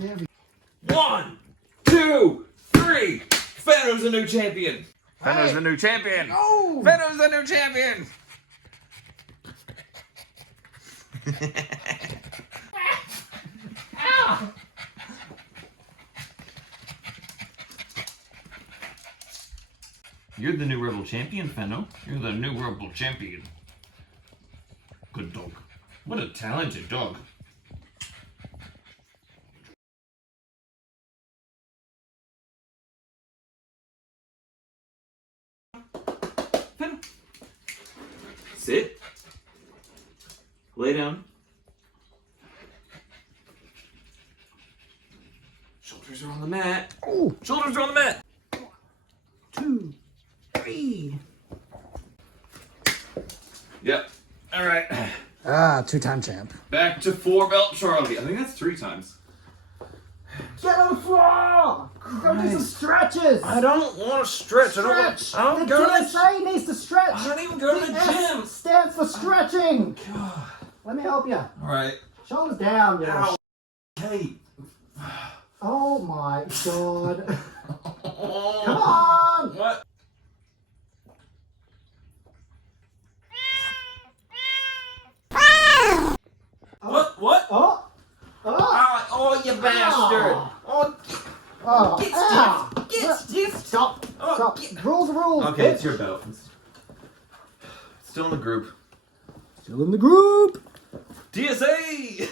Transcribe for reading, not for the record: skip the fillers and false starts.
1, 2, 3. Venom's the new champion. Venom's the new champion. No! Venom's the new champion. You're the new rebel champion, Venom. You're the new rebel champion. Good dog. What a talented dog. Venom. Sit. Lay down. Shoulders are on the mat. Oh, Shoulders are on the mat. 2, 3. Yep. All right. Ah, 2-time champ. Back to 4-belt Charlie. I think that's 3 times. Get on the floor! Go do some stretches! I don't want to stretch. I don't go to the TSA needs to stretch! I don't even go to the gym. S stands for stretching! God. Let me help you. All right. Shoulders down, you little Ow. Hey. Oh my god. Come on! What? What? Oh! Oh! Oh, you bastard! Oh, Oh! get Ow. stiff! Get stiff! Stop! Oh, Stop! get- Rules are rules! Okay, bitch. it's your belt. Still in the group. Still in the group! TSA!